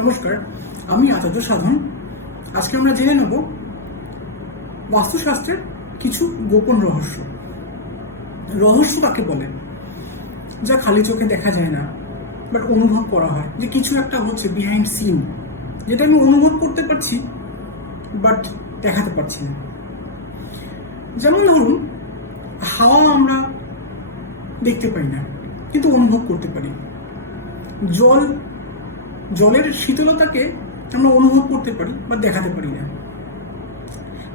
নমস্কার, আমি আচার্য সাধন। আজকে আমরা জেনে নেব বাস্তুশাস্ত্রের কিছু গোপন রহস্য। রহস্য কাকে বলে? যা খালি চোখে দেখা যায় না বাট অনুভব করা হয়। যে কিছু একটা হচ্ছে বিহাইন্ড সিন যেটা আমি অনুভব করতে পারছি বাট দেখাতে পারছি না। যেমন ধরুন, হাওয়া আমরা দেখতে পাই না, কিন্তু অনুভব করতে পারি। জল জলের শীতলতাকে আমরা অনুভব করতে পারি বা দেখাতে পারি না।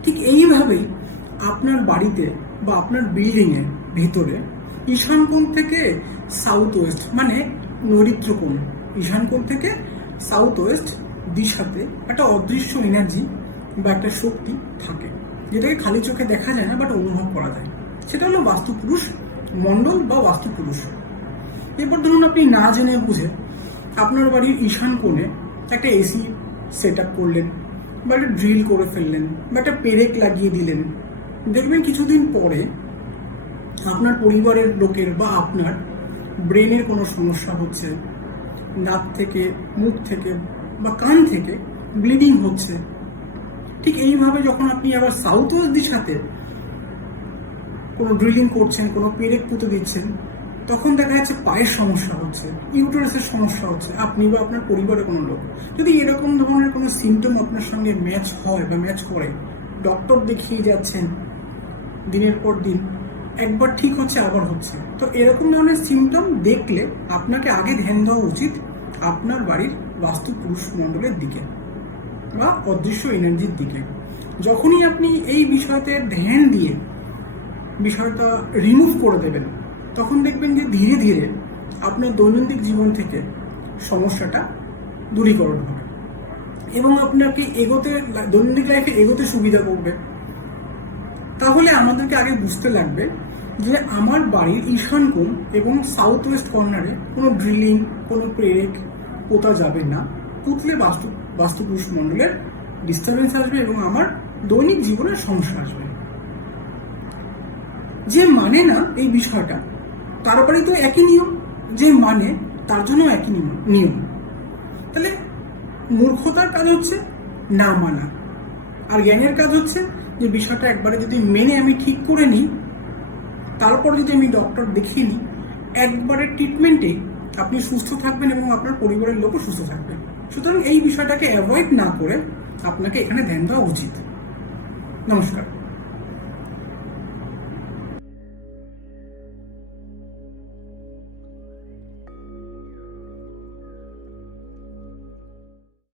ঠিক এইভাবেই আপনার বাড়িতে বা আপনার বিল্ডিং এর ভেতরে ঈশান কোণ থেকে সাউথ ওয়েস্ট মানে নৈরিত্র কোণ ঈশান কোণ থেকে সাউথ ওয়েস্ট দিশাতে একটা অদৃশ্য এনার্জি বা একটা শক্তি থাকে, যেটাকে খালি চোখে দেখা যায় না বাট অনুভব করা যায়। সেটা হলো বাস্তুপুরুষ মণ্ডল বা বাস্তুপুরুষ। এরপর ধরুন আপনি না জেনে বুঝে আপনার বাড়ির ঈশান কোণে একটা এসি সেট আপ করলেন বা একটা ড্রিল করে ফেললেন বা একটা পেরেক লাগিয়ে দিলেন। দেখবেন কিছুদিন পরে আপনার পরিবারের লোকের বা আপনার ব্রেনের কোনো সমস্যা হচ্ছে নাক থেকে, মুখ থেকে বা কান থেকে ব্লিডিং হচ্ছে। ঠিক এইভাবে যখন আপনি আবার সাউথ ওয়েস্ট দিশাতে কোনো ড্রিলিং করছেন, কোনো পেরেক পুঁতে দিচ্ছেন তখন দেখা যাচ্ছে পায়ের সমস্যা হচ্ছে, ইউটারাসের সমস্যা হচ্ছে, আপনি বা আপনার পরিবারের কোনো লোক। যদি এরকম ধরনের কোনো সিমটম আপনার সঙ্গে ম্যাচ হয় বা ম্যাচ করে ডক্টর দেখিয়ে যাচ্ছেন দিনের পর দিন, একবার ঠিক হচ্ছে, আবার হচ্ছে। তো এরকম ধরনের সিমটম দেখলে আপনাকে আগে ধ্যান দেওয়া উচিত আপনার বাড়ির বাস্তু পুরুষ মণ্ডলের দিকে বা অদৃশ্য এনার্জির দিকে। যখনই আপনি এই বিষয়তে ধ্যান দিয়ে বিষয়টা রিমুভ করে দেবেন তখন দেখবেন যে ধীরে ধীরে আপনার দৈনন্দিন জীবন থেকে সমস্যাটা দূরীকরণ হবে। এবং আপনাকে এগোতে, দৈনন্দিন লাইফে এগোতে সুবিধা করবে। তাহলে আমাদেরকে আগে বুঝতে লাগবে যে আমার বাড়ির ঈশান কোণ এবং সাউথ ওয়েস্ট কর্নারে কোনো ড্রিলিং কোনো প্রেরেক পোতা যাবে না। পুতলে বাস্তু, বাস্তুপুরুষ মণ্ডলের ডিস্টারবেন্স আসবে এবং আমার দৈনিক জীবনের সমস্যা আসবে। যে মানে না এই বিষয়টা তার তো একই নিয়ম, যে মানে তার জন্য একই নিয়ম। নিয়ম। তাহলে মূর্খতার কাজ হচ্ছে না মানা। আর জ্ঞানের কাজ হচ্ছে যে বিষয়টা একবারে যদি মেনে আমি ঠিক করে নিই, তারপর যদি আমি ডক্টর দেখিয়ে নিই, একবারে ট্রিটমেন্টে আপনি সুস্থ থাকবেন এবং আপনার পরিবারের লোকও সুস্থ থাকবেন সুতরাং এই বিষয়টাকে অ্যাভয়েড না করে আপনাকে এখানে ধ্যান দেওয়া উচিত। নমস্কার।